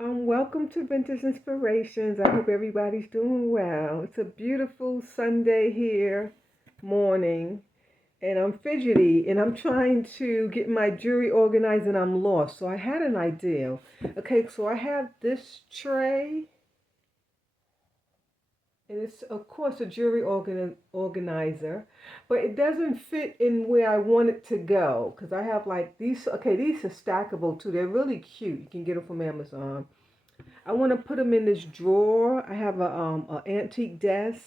Welcome to Vintage Inspirations. I hope everybody's doing well. It's a beautiful Sunday here morning, and I'm fidgety and I'm trying to get my jewelry organized and I'm lost. So I had an idea. Okay, so I have this tray, and it's of course a jewelry organizer, but it doesn't fit in where I want it to go because I have like these. Okay, these are stackable too. They're really cute. You can get them from Amazon. I want to put them in this drawer. I have a antique desk,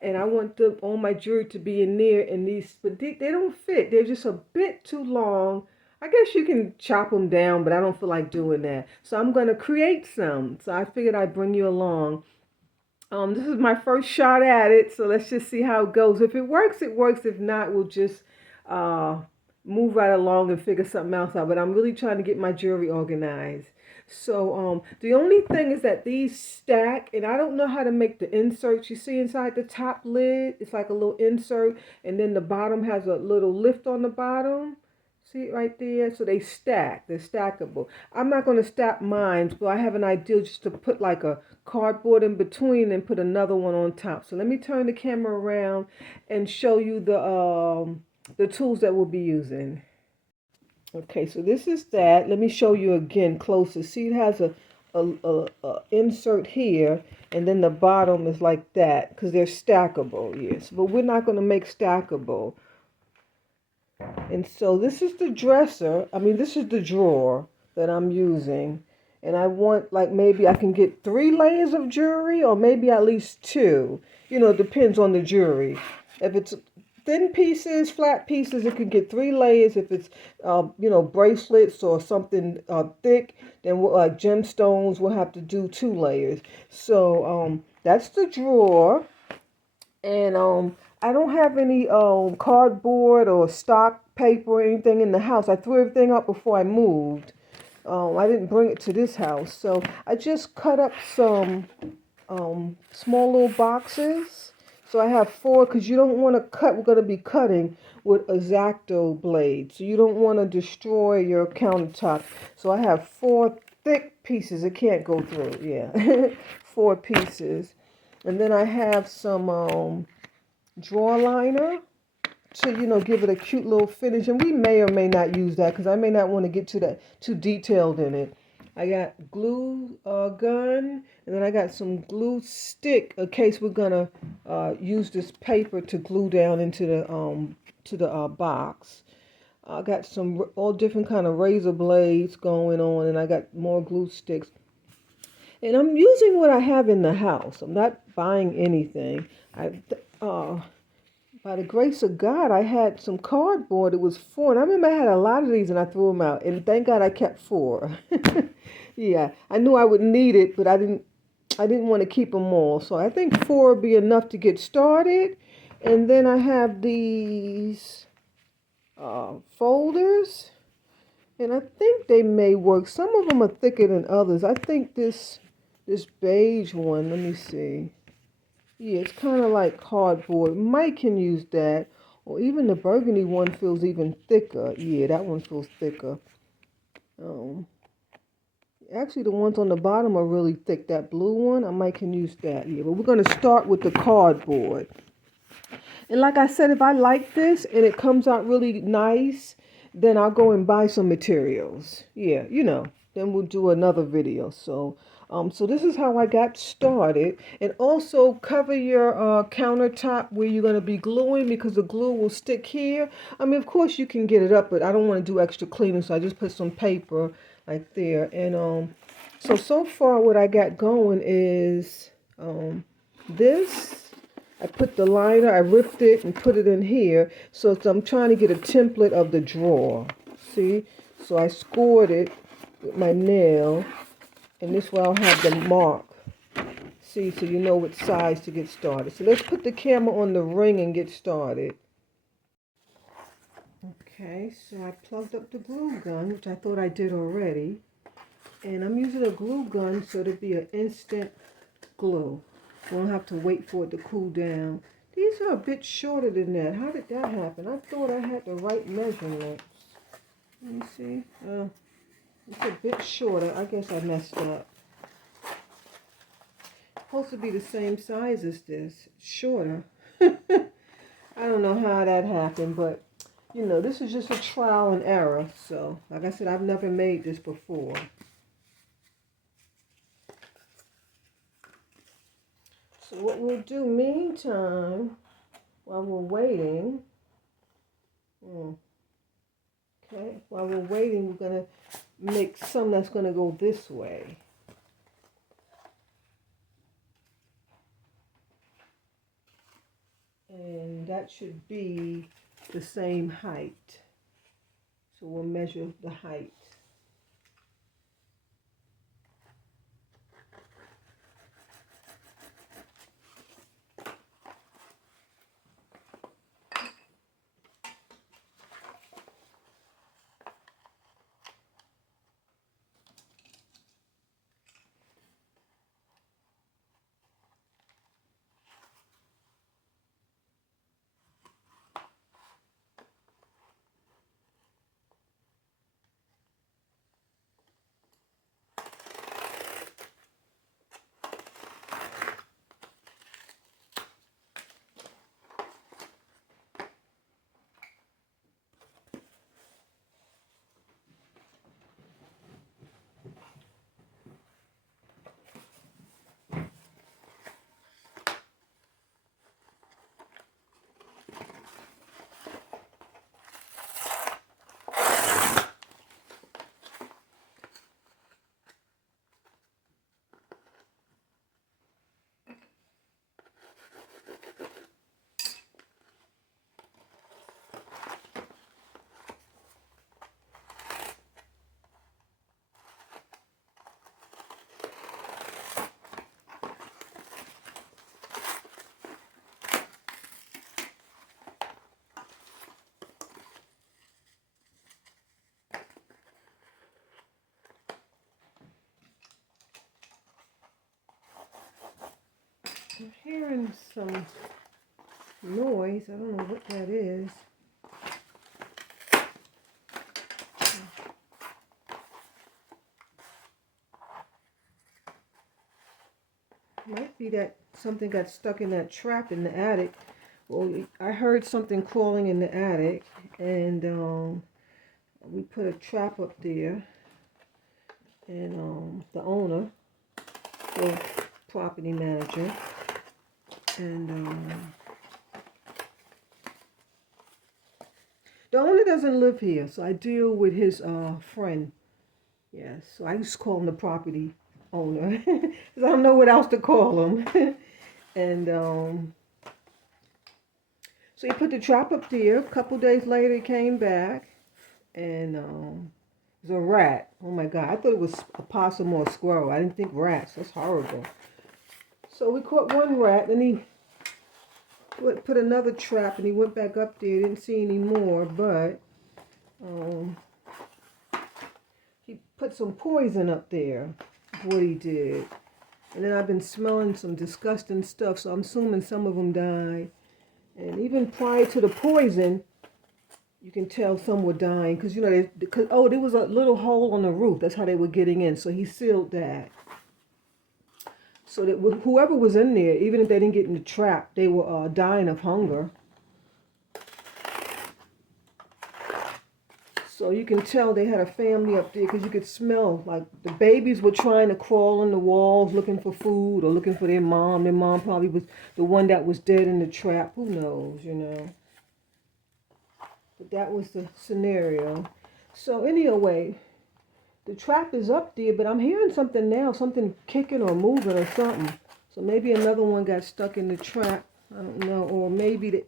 and I want all my jewelry to be in there. And these, but they don't fit. They're just a bit too long. I guess you can chop them down, but I don't feel like doing that. So I'm gonna create some. So I figured I'd bring you along. This is my first shot at it, so let's just see how it goes. If it works, it works. If not, we'll just uh, move right along and figure something else out. But I'm really trying to get my jewelry organized. So the only thing is that these stack, and I don't know how to make the inserts. You see inside the top lid, it's like a little insert, and then the bottom has a little lift on the bottom. See it right there? So they stack. They're stackable. I'm not going to stack mine, but I have an idea just to put like a cardboard in between and put another one on top. So let me turn the camera around and show you the tools that we'll be using. Okay, so this is that. Let me show you again closer. See, it has a insert here, and then the bottom is like that because they're stackable. Yes, but we're not going to make stackable. And so this is the dresser. I mean, this is the drawer that I'm using. And I want, like, maybe I can get 3 layers of jewelry or maybe at least 2. You know, it depends on the jewelry. If it's thin pieces, flat pieces, it could get 3 layers. If it's, bracelets or something thick, then like gemstones, we'll have to do 2 layers. So that's the drawer. And I don't have any cardboard or stock paper or anything in the house. I threw everything out before I moved. I didn't bring it to this house, so I just cut up some small little boxes. So I have 4 because you don't want to cut. We're going to be cutting with a X-Acto blade, so you don't want to destroy your countertop. So I have 4 thick pieces. It can't go through. Yeah, 4 pieces. And then I have some drawer liner to, give it a cute little finish. And we may or may not use that because I may not want to get too detailed in it. I got glue gun, and then I got some glue stick in case we're gonna use this paper to glue down into the box. I got some all different kind of razor blades going on, and I got more glue sticks. And I'm using what I have in the house. I'm not buying anything. By the grace of God, I had some cardboard. It was 4. And I remember I had a lot of these and I threw them out. And thank God I kept 4. Yeah, I knew I would need it, but I didn't want to keep them all. So I think 4 would be enough to get started. And then I have these folders. And I think they may work. Some of them are thicker than others. I think this beige one, let me see. Yeah, it's kind of like cardboard. Mike can use that. Or even the burgundy one feels even thicker. Yeah, that one feels thicker. Um, Actually, the ones on the bottom are really thick. That blue one, I might can use that. Yeah, but we're going to start with the cardboard. And like I said, if I like this and it comes out really nice, then I'll go and buy some materials. Yeah, then we'll do another video. So this is how I got started. And also cover your countertop where you're going to be gluing because the glue will stick here. I mean, of course you can get it up, but I don't want to do extra cleaning, so I just put some paper like there. And so far what I got going is this. I put the liner, I ripped it and put it in here. So I'm trying to get a template of the drawer. See? So I scored it with my nail. And this way I'll have the mark. See, so you know what size to get started. So let's put the camera on the ring and get started. Okay, so I plugged up the glue gun, which I thought I did already. And I'm using a glue gun so it'll be an instant glue. I won't have to wait for it to cool down. These are a bit shorter than that. How did that happen? I thought I had the right measurements. Let me see. It's a bit shorter. I guess I messed up. supposed to be the same size as this, shorter. I don't know how that happened, but you know, this is just a trial and error. So, like I said, I've never made this before. So what we'll do meantime, while we're waiting, okay, while we're waiting, we're going to make some that's going to go this way. And that should be the same height. So we'll measure the height. I'm hearing some noise. I don't know what that is. Might be that something got stuck in that trap in the attic. Well, I heard something crawling in the attic, and we put a trap up there, and the owner, the property manager, and the owner doesn't live here, so I deal with his friend. Yes, so I just call him the property owner because I don't know what else to call him. And so he put the trap up there. A couple days later, he came back, and it was a rat. Oh my God, I thought it was a possum or a squirrel. I didn't think rats. That's horrible. So we caught one rat, and he put another trap, and he went back up there. Didn't see any more, but he put some poison up there. What he did. And then I've been smelling some disgusting stuff, so I'm assuming some of them died. And even prior to the poison, you can tell some were dying because, you know, there was a little hole on the roof. That's how they were getting in. So he sealed that. So that whoever was in there, even if they didn't get in the trap, they were dying of hunger. So you can tell they had a family up there because you could smell, like, the babies were trying to crawl on the walls looking for food or looking for their mom. Their mom probably was the one that was dead in the trap. Who knows, you know. But that was the scenario. So anyway, the trap is up there, but I'm hearing something now, something kicking or moving or something. So maybe another one got stuck in the trap. I don't know. Or maybe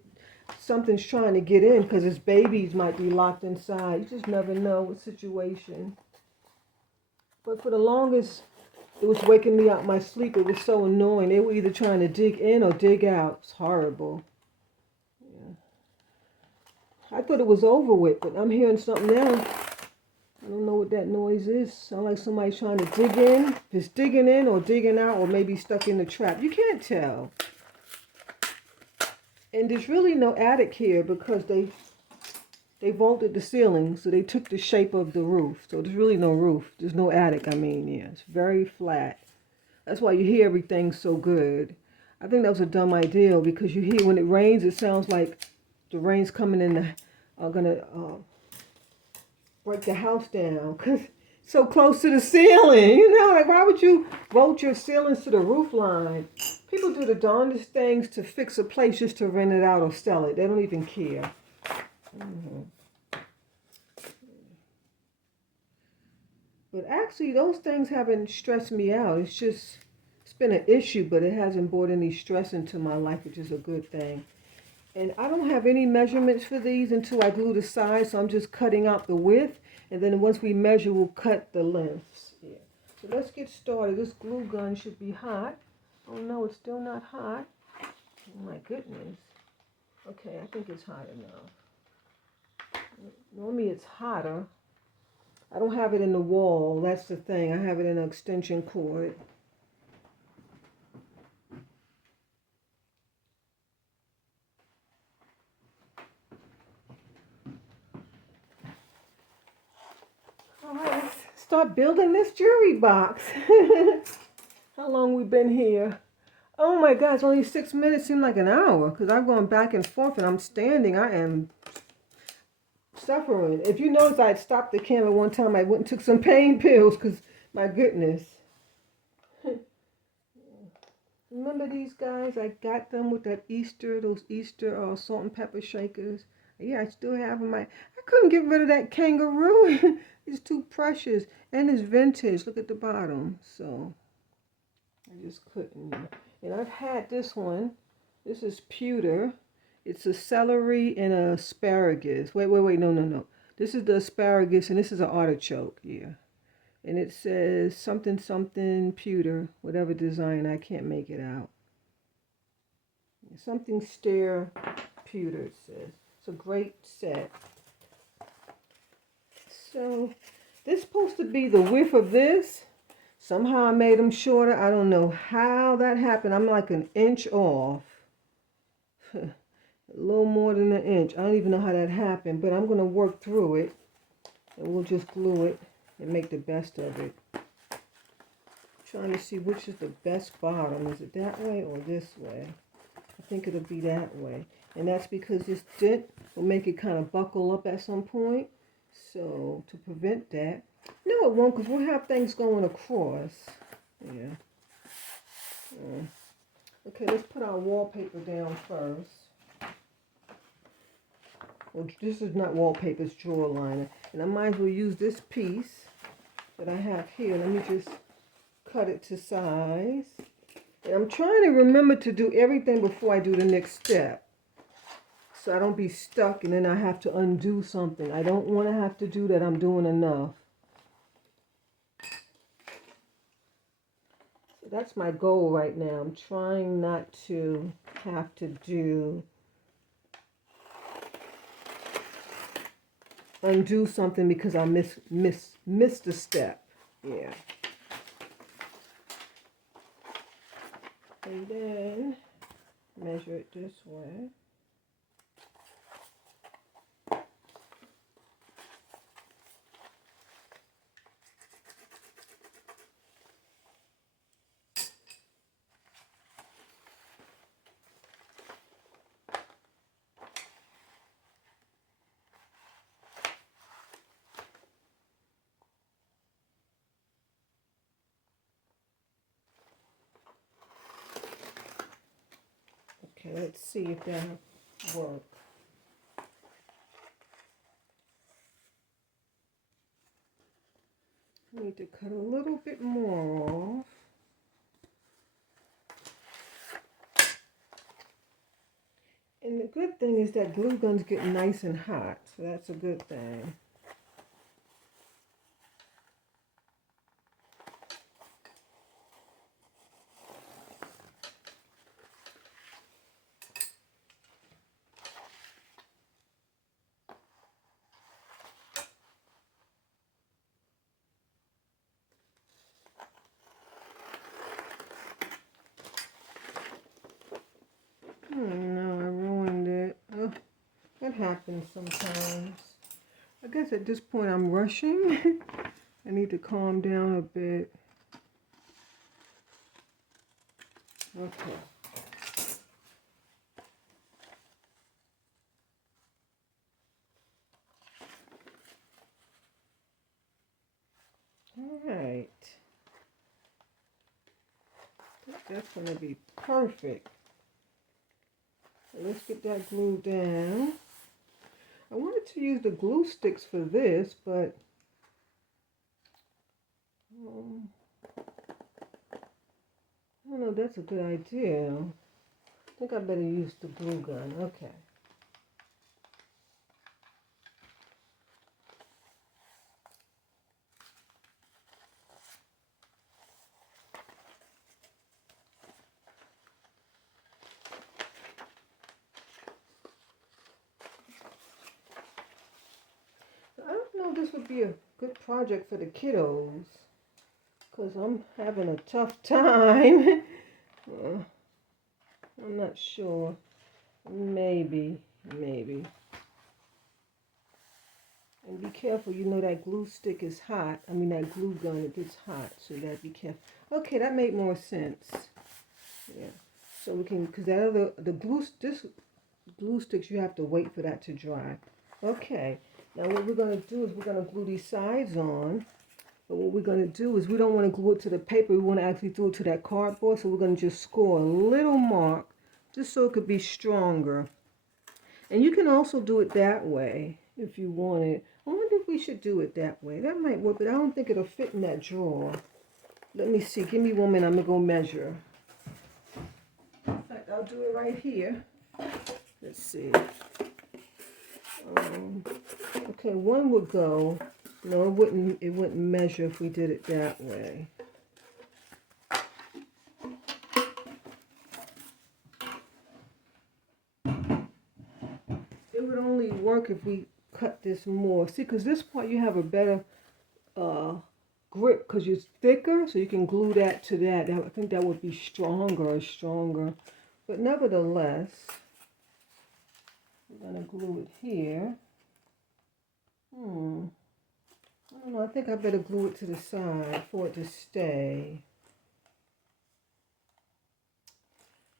something's trying to get in because his babies might be locked inside. You just never know what situation. But for the longest, it was waking me out my sleep. It was so annoying. They were either trying to dig in or dig out. It's horrible. Yeah. I thought it was over with, but I'm hearing something now. I don't know what that noise is. Sound like somebody's trying to dig in. If it's digging in or digging out or maybe stuck in the trap. You can't tell. And there's really no attic here because they vaulted the ceiling, so they took the shape of the roof. So there's really no roof. There's no attic, I mean, yeah. It's very flat. That's why you hear everything so good. I think that was a dumb idea because you hear when it rains, it sounds like the rain's coming in the, are gonna break the house down because it's so close to the ceiling. You know, like why would you bolt your ceilings to the roof line? People do the darndest things to fix a place just to rent it out or sell it. They don't even care. But actually, those things haven't stressed me out. It's been an issue, but it hasn't brought any stress into my life, which is a good thing. And I don't have any measurements for these until I glue the sides, so I'm just cutting out the width. And then once we measure, we'll cut the lengths. Yeah. So let's get started. This glue gun should be hot. Oh no, it's still not hot. Oh my goodness. Okay, I think it's hot enough. Normally it's hotter. I don't have it in the wall. That's the thing. I have it in an extension cord. All right, let's start building this jewelry box. How long we been here? Oh my gosh, only 6 minutes seem like an hour because I'm going back and forth and I'm standing. I am suffering. If you notice, I stopped the camera one time. I went and took some pain pills because, my goodness. Remember these guys? I got them with that those Easter salt and pepper shakers. Yeah, I still have them. I couldn't get rid of that kangaroo. It's too precious. And it's vintage. Look at the bottom. So, I just couldn't. And I've had this one. This is pewter. It's a celery and an asparagus. Wait. No. This is the asparagus and this is an artichoke. Yeah. And it says something pewter. Whatever design. I can't make it out. Something stair pewter it says. It's a great set. So this is supposed to be the width of this. Somehow I made them shorter. I don't know how that happened. I'm like an inch off. A little more than an inch. I don't even know how that happened, but I'm going to work through it. And we'll just glue it and make the best of it. Trying to see which is the best bottom. Is it that way or this way? I think it'll be that way. And that's because this dent will make it kind of buckle up at some point. So to prevent that. No, it won't because we'll have things going across. Yeah. Okay, let's put our wallpaper down first. Well, this is not wallpaper, it's drawer liner. And I might as well use this piece that I have here. Let me just cut it to size. And I'm trying to remember to do everything before I do the next step. So I don't be stuck and then I have to undo something. I don't want to have to do that. I'm doing enough. So that's my goal right now. I'm trying not to have to undo something because I missed a step. Yeah. And then measure it this way. Okay, let's see if that'll work. I need to cut a little bit more off. And the good thing is that glue guns get nice and hot, so that's a good thing. No, I ruined it. Oh, that happens sometimes. I guess at this point I'm rushing. I need to calm down a bit. Okay. All right. That's going to be perfect. So let's get that glued down. I wanted to use the glue sticks for this, but I don't know if that's a good idea. I think I better use the glue gun. Okay. I don't know if this would be a good project for the kiddos, because I'm having a tough time. I'm not sure. Maybe. And be careful, you know that glue stick is hot. I mean that glue gun, it gets hot, so you gotta be careful. Okay, that made more sense. Yeah. So we can, because that other, this glue sticks, you have to wait for that to dry. Okay. Now what we're gonna do is we're gonna glue these sides on. But what we're gonna do is we don't want to glue it to the paper. We want to actually glue it to that cardboard. So we're gonna just score a little mark, just so it could be stronger. And you can also do it that way if you want it. I wonder if we should do it that way. That might work, but I don't think it'll fit in that drawer. Let me see. Give me 1 minute. I'm going to go measure. In fact, I'll do it right here. Let's see. Okay, one would go. No, it wouldn't measure if we did it that way. It would only work if we cut this more. See, because this part you have a better grip because it's thicker, so you can glue that to that. I think that would be stronger. But nevertheless, we're going to glue it here. I don't know, I think I better glue it to the side for it to stay.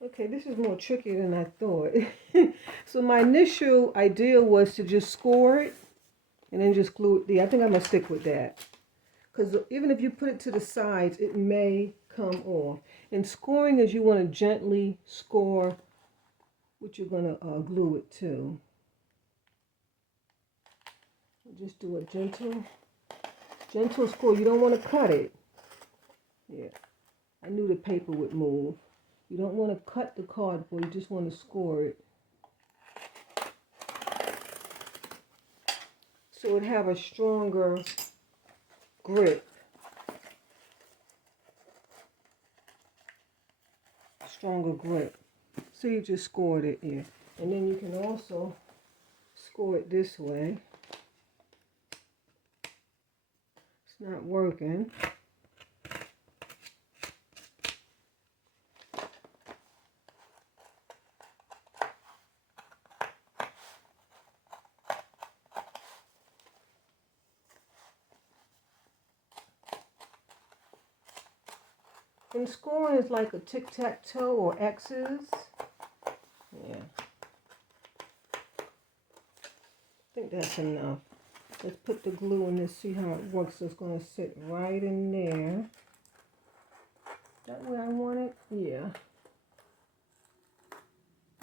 Okay, this is more tricky than I thought. So my initial idea was to just score it and then just glue it there. I think I'm going to stick with that. Because even if you put it to the sides, it may come off. And scoring is you want to gently score what you're going to glue it to. Just do a gentle score. You don't want to cut it. Yeah, I knew the paper would move. You don't want to cut the cardboard, you just want to score it. So it have a stronger grip. So you just scored it here. And then you can also score it this way. It's not working. And scoring is like a tic-tac-toe or X's. Yeah. I think that's enough. Let's put the glue in this, see how it works. So it's going to sit right in there. That way I want it? Yeah.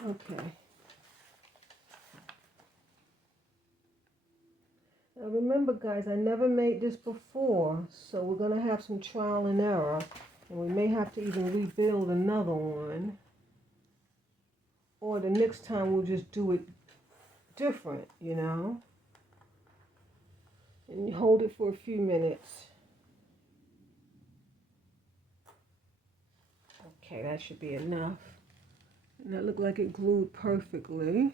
Okay. Now remember guys, I never made this before, so we're going to have some trial and error. And we may have to even rebuild another one. Or the next time we'll just do it different, you know. And you hold it for a few minutes. Okay, that should be enough. And that looked like it glued perfectly.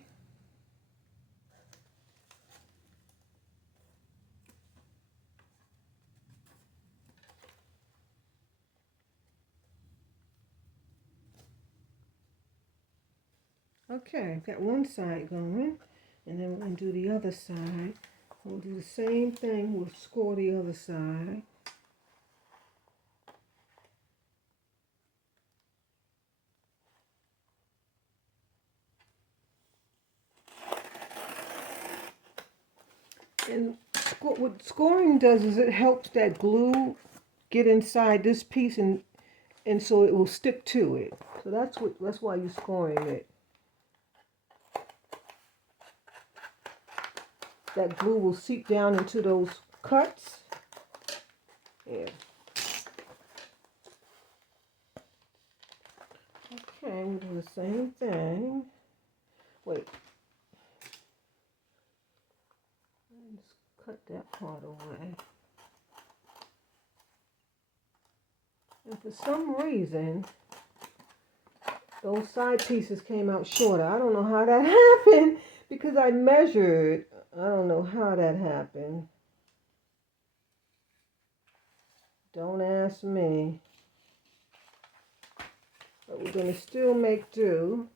Okay, got one side going, and then we're going to do the other side. We'll do the same thing, we'll score the other side. And what scoring does is it helps that glue get inside this piece and so it will stick to it. So that's why you're scoring it. That glue will seep down into those cuts. Yeah. Okay, we'll do the same thing. Wait. Let's cut that part away. And for some reason, those side pieces came out shorter. I don't know how that happened because I measured. I don't know how that happened. Don't ask me. But we're going to still make do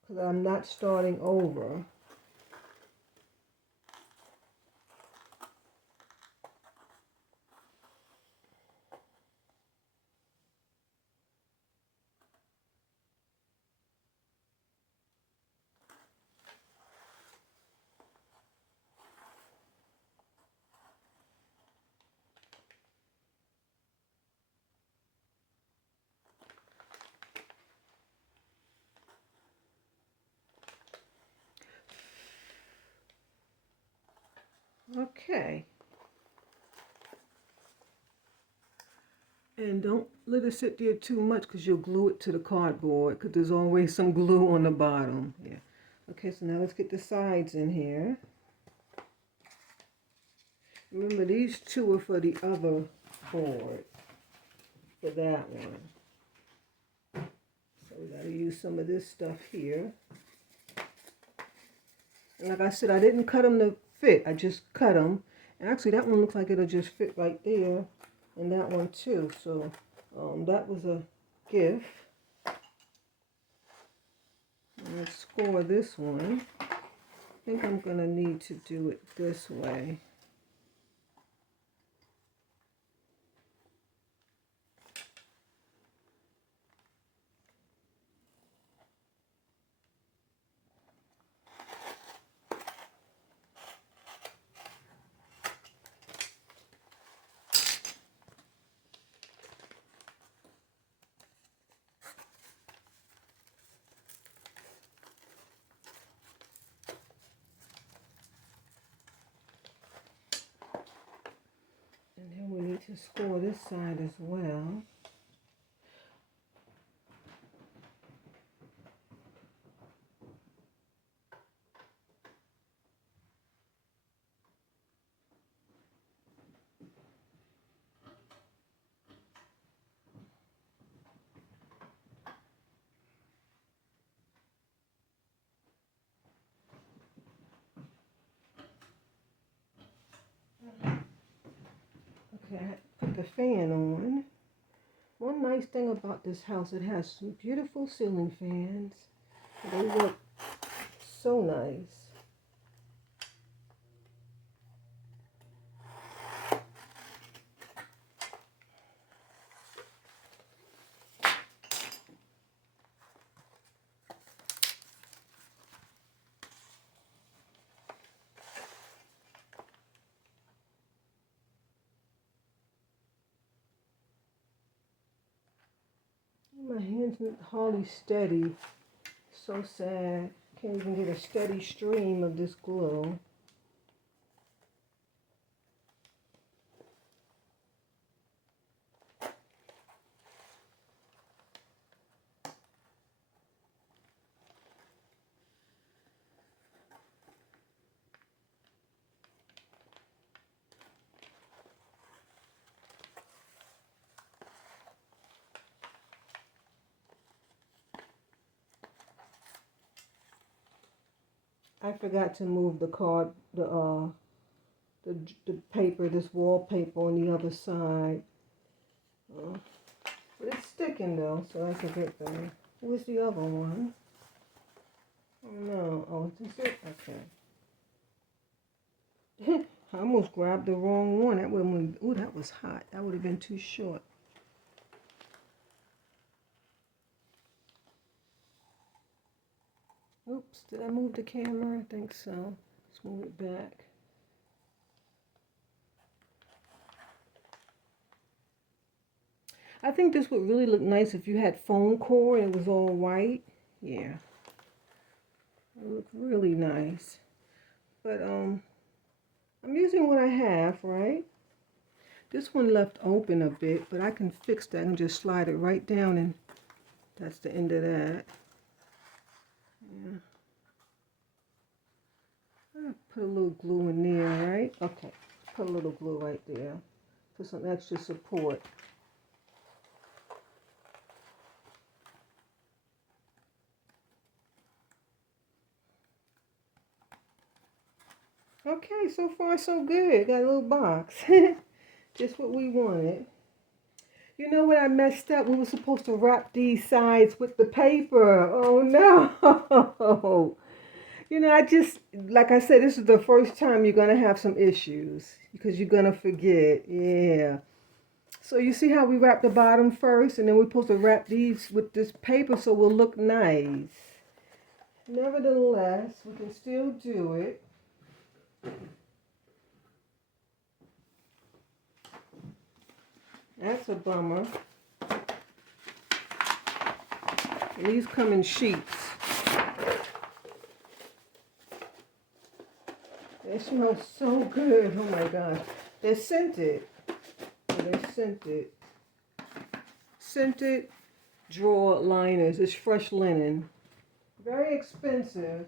because I'm not starting over. Okay. And don't let it sit there too much because you'll glue it to the cardboard because there's always some glue on the bottom. Yeah. Okay, so now let's get the sides in here. Remember, these two are for the other board, for that one. So we got to use some of this stuff here. And like I said, I didn't cut them to fit. I just cut them. And actually, that one looks like it'll just fit right there. And that one too. So that was a gift. Let's score this one. I think I'm going to need to do it this way. And then we need to score this side as well. Okay, I put the fan on. One nice thing about this house, it has some beautiful ceiling fans. They look so nice. My hands hardly steady. So sad. Can't even get a steady stream of this glue. I forgot to move the the paper, this wallpaper on the other side. But it's sticking though, so that's a good thing. Where's the other one? Oh no, oh, is this it? Okay. I almost grabbed the wrong one. That would have, oh, that was hot. That would have been too short. Oops, did I move the camera? I think so. Let's move it back. I think this would really look nice if you had foam core and it was all white. Yeah. It would look really nice. But I'm using what I have, right? This one left open a bit, but I can fix that and just slide it right down, and that's the end of that. Yeah. I'm gonna put a little glue in there, right? Okay. Put a little glue right there for some extra support. Okay, so far so good. Got a little box. Just what we wanted. You know what I messed up? We were supposed to wrap these sides with the paper. Oh no. You know, like I said, this is the first time you're going to have some issues because you're going to forget. Yeah. So you see how we wrap the bottom first, and then we're supposed to wrap these with this paper so we'll look nice. Nevertheless, we can still do it. That's a bummer. And these come in sheets. They smell so good. Oh my gosh. They're scented. They're scented. Scented drawer liners. It's fresh linen. Very expensive.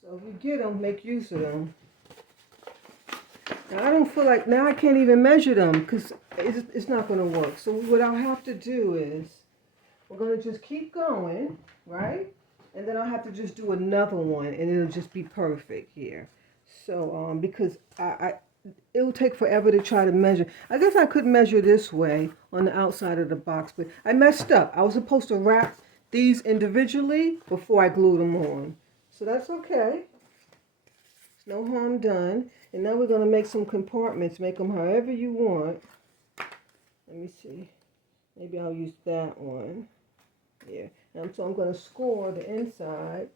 So if you get them, make use of them. Now I don't feel like, now I can't even measure them because it's not going to work. So what I'll have to do is, we're going to just keep going, right? And then I'll have to just do another one and it'll just be perfect here. So, because it'll take forever to try to measure. I guess I could measure this way on the outside of the box, but I messed up. I was supposed to wrap these individually before I glued them on. So that's okay. No harm done. And now we're going to make some compartments. Make them however you want. Let me see. Maybe I'll use that one. Yeah. So I'm going to score the inside.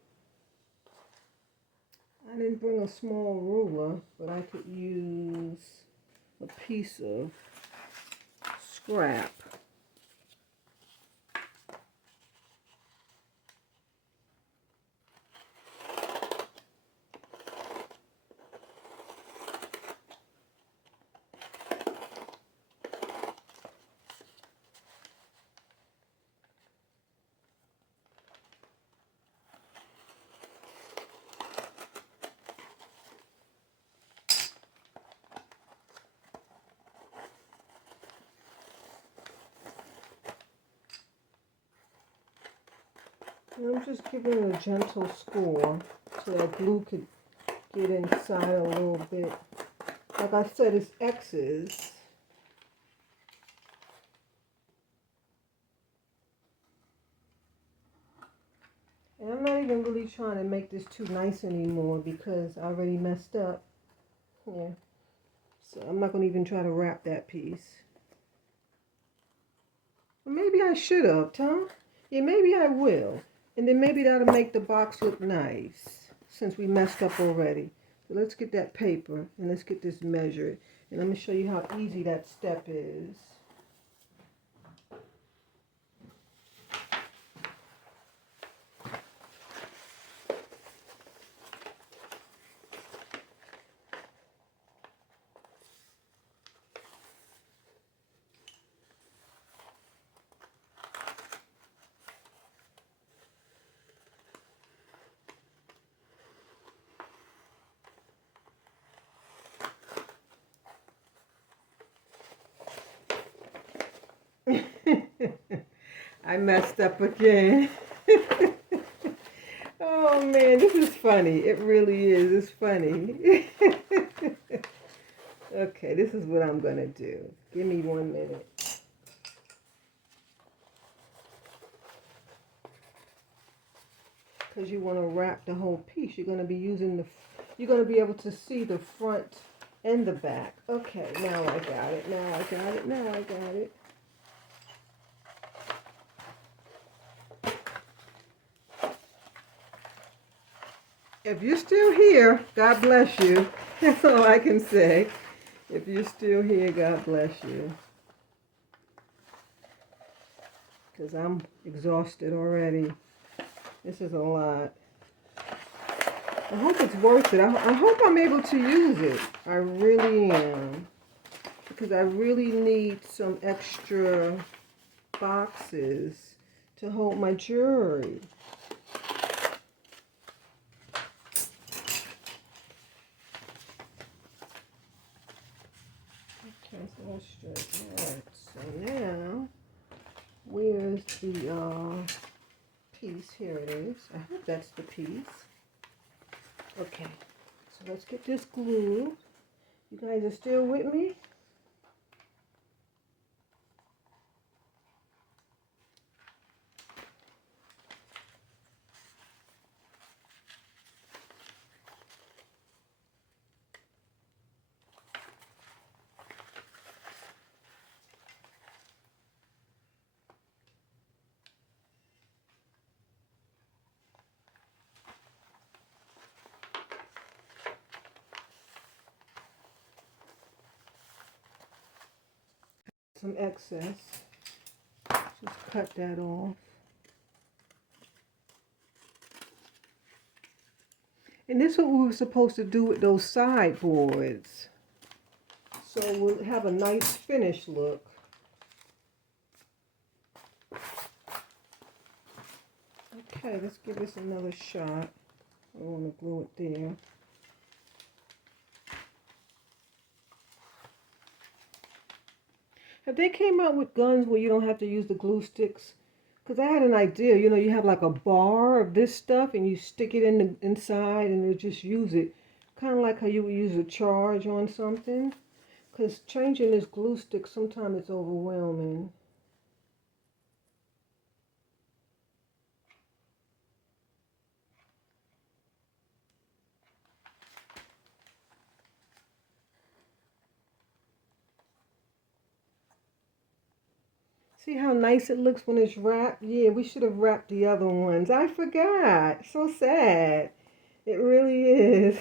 I didn't bring a small ruler, but I could use a piece of scrap. I'm just giving it a gentle score so that glue could get inside a little bit. Like I said, it's X's. And I'm not even really trying to make this too nice anymore because I already messed up. Yeah. So I'm not going to even try to wrap that piece. Well, maybe I should have, Tom. Yeah, maybe I will. And then maybe that'll make the box look nice since we messed up already. So let's get that paper and let's get this measured. And let me show you how easy that step is. I messed up again. Oh man, this is funny. It really is. It's funny. Okay, this is what I'm going to do. Give me 1 minute. Because you want to wrap the whole piece. You're going to be you're going to be able to see the front and the back. Okay, now I got it. Now I got it. Now I got it. If you're still here, God bless you. That's all I can say. If you're still here, God bless you. Because I'm exhausted already. This is a lot. I hope it's worth it. I hope I'm able to use it. I really am. Because I really need some extra boxes to hold my jewelry. Okay, so let's straighten that. So now, where's the piece? Here it is. I hope that's the piece. Okay, so let's get this glued. You guys are still with me? Some excess. Just cut that off. And this is what we were supposed to do with those sideboards. So we'll have a nice finished look. Okay, let's give this another shot. I want to glue it there. Have they came out with guns where you don't have to use the glue sticks? Because I had an idea, you know, you have like a bar of this stuff and you stick it in the inside and you just use it. Kind of like how you would use a charge on something. Because changing this glue stick, sometimes it's overwhelming. See how nice it looks when it's wrapped? Yeah, we should have wrapped the other ones. I forgot. So sad. It really is.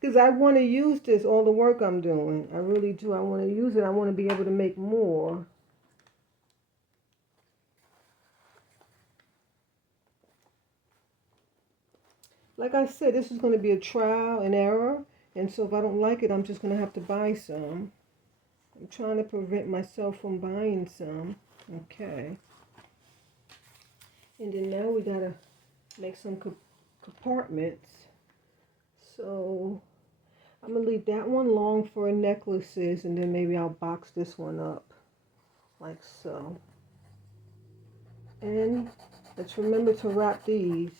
Because I want to use this, all the work I'm doing. I really do. I want to use it. I want to be able to make more. Like I said, this is going to be a trial and error. And so if I don't like it, I'm just going to have to buy some. I'm trying to prevent myself from buying some. Okay. And then now we got to make some compartments. So I'm going to leave that one long for necklaces, and then maybe I'll box this one up like so. And let's remember to wrap these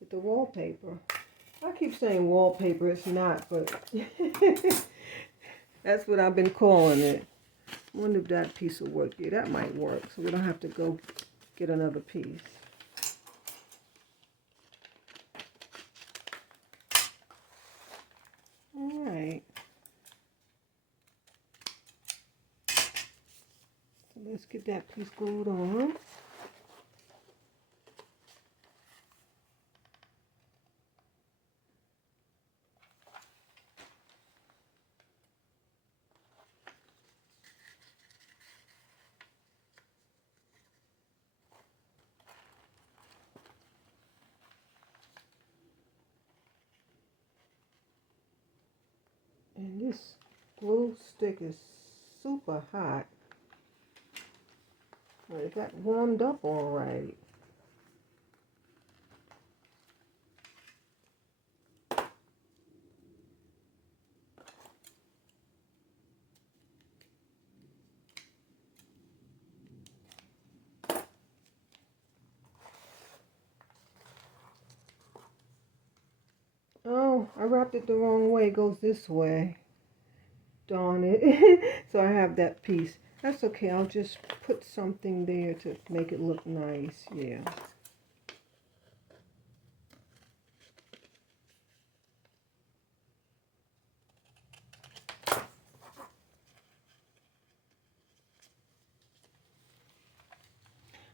with the wallpaper. I keep saying wallpaper, it's not, but that's what I've been calling it. I wonder if that piece will work. Yeah, that might work, so we don't have to go get another piece. All right. So let's get that piece glued on. And this glue stick is super hot. Well, it got warmed up all right. Oh, I wrapped it the wrong way. It goes this way. Darn it. So I have that piece. That's okay. I'll just put something there to make it look nice. Yeah.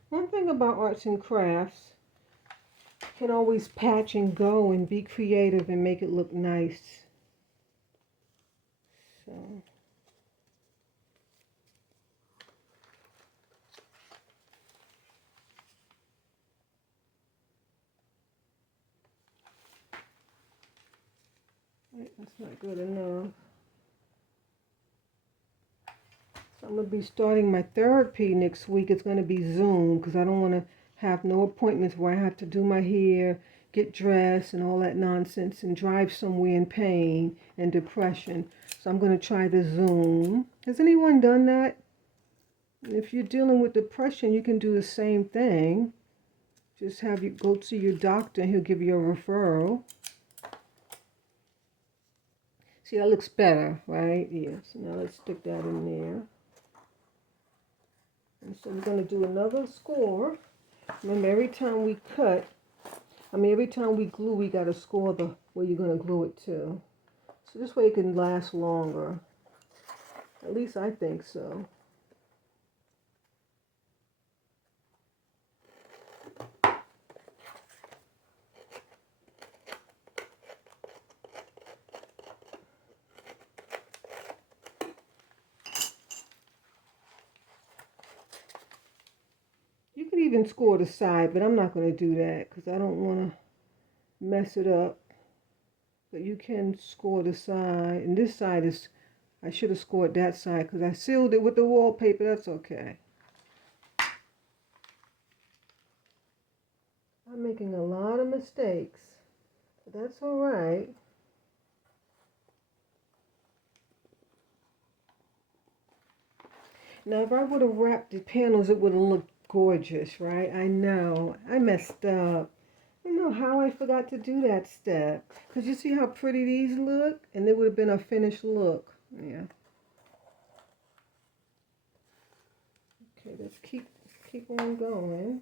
One thing about arts and crafts, Can always patch and go and be creative and make it look nice. So. Right, that's not good enough. So I'm going to be starting my therapy next week. It's going to be Zoom because I don't want to have no appointments where I have to do my hair, get dressed and all that nonsense and drive somewhere in pain and depression. So I'm going to try the Zoom. Has anyone done that? If you're dealing with depression, you can do the same thing. Just have you go to your doctor and he'll give you a referral. See, that looks better, right? Yes. Now let's stick that in there. And so we're going to do another score. Remember, every time we cut, every time we glue, we got to score the where you're going to glue it to. So this way it can last longer. At least I think so. You could even score the side, but I'm not going to do that because I don't want to mess it up. But you can score the side. And this side is, I should have scored that side because I sealed it with the wallpaper. That's okay. I'm making a lot of mistakes, but that's all right. Now, if I would have wrapped the panels, it would have looked gorgeous, right? I know. I messed up. I don't know how I forgot to do that step. Because you see how pretty these look? And it would have been a finished look. Yeah. Okay, let's keep on going.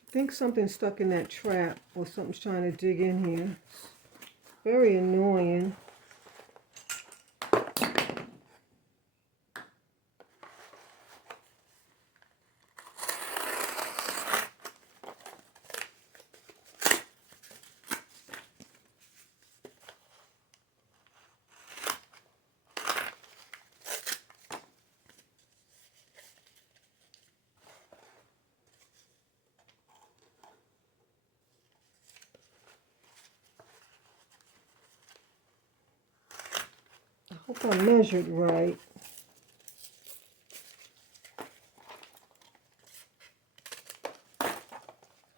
I think something's stuck in that trap or something's trying to dig in here. It's very annoying. Hope I measured right.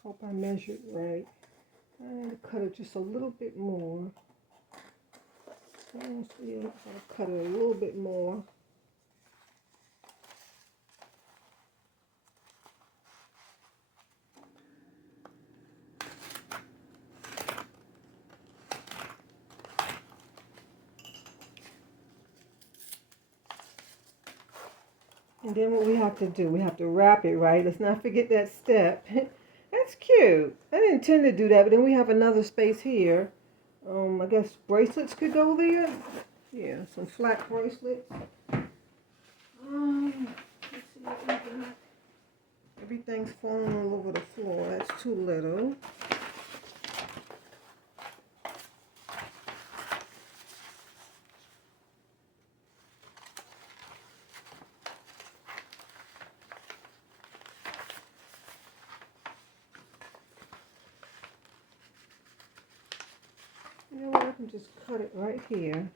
Hope I measured right. I'm going to cut it just a little bit more. I'll cut it a little bit more. And then what we have to do, we have to wrap it, right? Let's not forget that step. That's cute. I didn't intend to do that, but then we have another space here. I guess bracelets could go there. Yeah, some flat bracelets. Let's see what we got. Everything's falling all over the floor. That's too little. You know what, I can just cut it right here.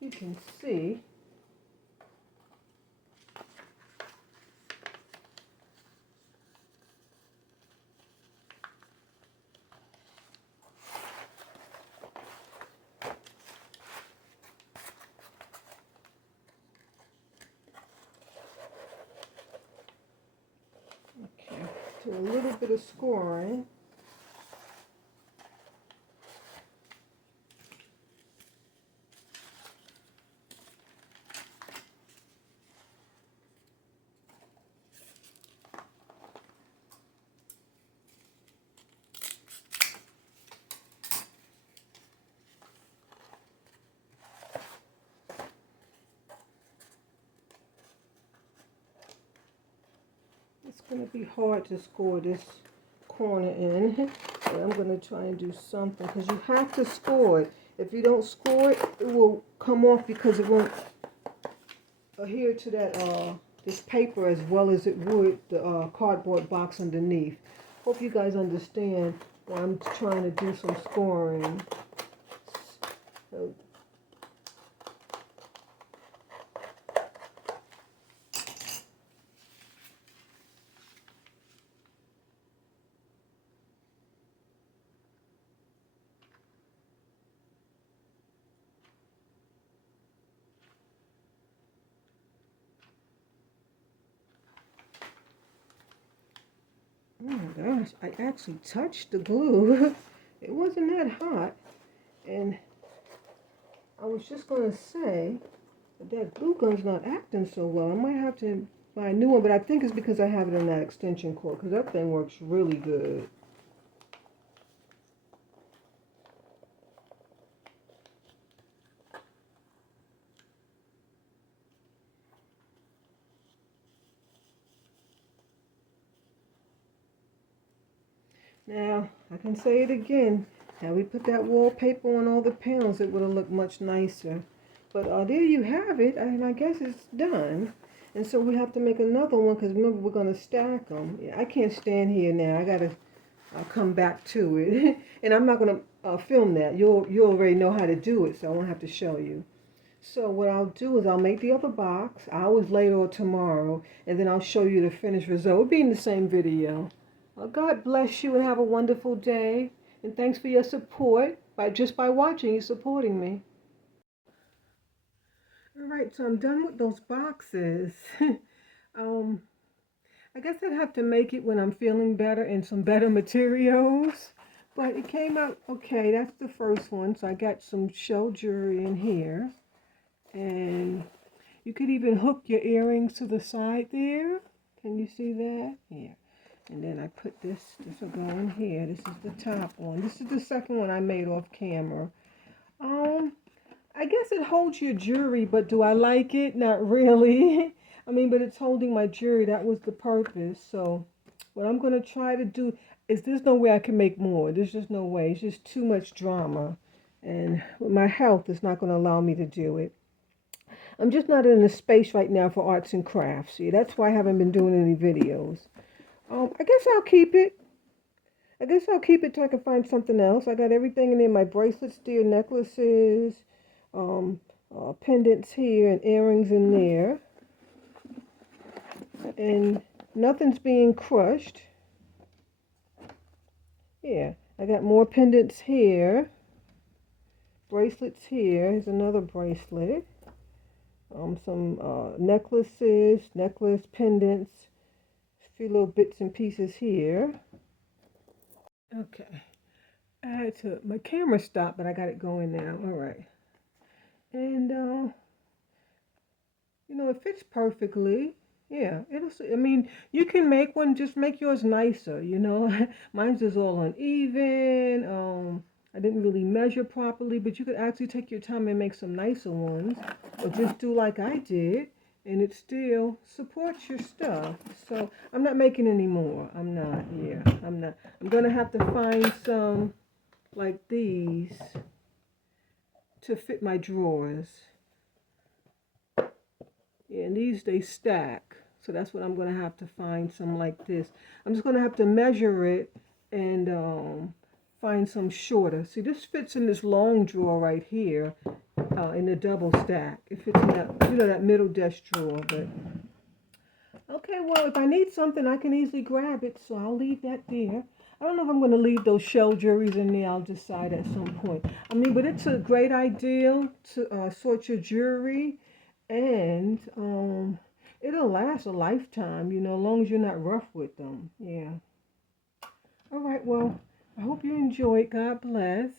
you can see. Okay, do a little bit of scoring. It's going to be hard to score this corner in, but I'm going to try and do something, because you have to score it. If you don't score it, it will come off because it won't adhere to that this paper as well as it would the cardboard box underneath. Hope you guys understand why I'm trying to do some scoring. So, oh my gosh, I actually touched the glue. It wasn't that hot. And I was just going to say that glue gun's not acting so well. I might have to buy a new one, but I think it's because I have it on that extension cord, because that thing works really good. Now, I can say it again. Had we put that wallpaper on all the panels, it would have looked much nicer. But there you have it, and I guess it's done. And so we have to make another one, because remember, we're going to stack them. I can't stand here now. I got to come back to it. And I'm not going to film that. You already know how to do it, so I won't have to show you. So what I'll do is I'll make the other box, hours later or tomorrow, and then I'll show you the finished result. It'll be in the same video. God bless you and have a wonderful day. And thanks for your support just by watching. You're supporting me. All right, so I'm done with those boxes. I guess I'd have to make it when I'm feeling better and some better materials. But it came out okay. That's the first one. So I got some shell jewelry in here. And you could even hook your earrings to the side there. Can you see that? Yeah. And then I put this will go in here. This is the top one. This is the second one I made off camera. I guess it holds your jewelry, but do I like it? Not really. I mean, but it's holding my jewelry. That was the purpose. So what I'm going to try to do is there's no way I can make more. There's just no way. It's just too much drama. And my health is not going to allow me to do it. I'm just not in a space right now for arts and crafts. See, that's why I haven't been doing any videos. I guess I'll keep it. I guess I'll keep it till I can find something else. I got everything in there. My bracelets there, necklaces, pendants here, and earrings in there. And nothing's being crushed. Yeah, I got more pendants here. Bracelets here. Here's another bracelet. Some necklaces, pendants. A few little bits and pieces here. Okay. I had to, my camera stopped, but I got it going now. All right. And, you know, it fits perfectly. Yeah, I mean, you can make one, just make yours nicer, you know. Mine's just all uneven. I didn't really measure properly, but you could actually take your time and make some nicer ones. Or just do like I did, and it still supports your stuff. So I'm not making any more. I'm not. I'm going to have to find some like these to fit my drawers. Yeah, and these, they stack. So that's what I'm going to have to find, some like this. I'm just going to have to measure it and find some shorter. See, this fits in this long drawer right here, in the double stack. It fits in that, that middle desk drawer. But okay, well, if I need something, I can easily grab it, so I'll leave that there. I don't know if I'm going to leave those shell jewelries in there. I'll decide at some point. I mean, but it's a great idea to sort your jewelry, and it'll last a lifetime, as long as you're not rough with them. Yeah. All right, well, I hope you enjoyed. God bless.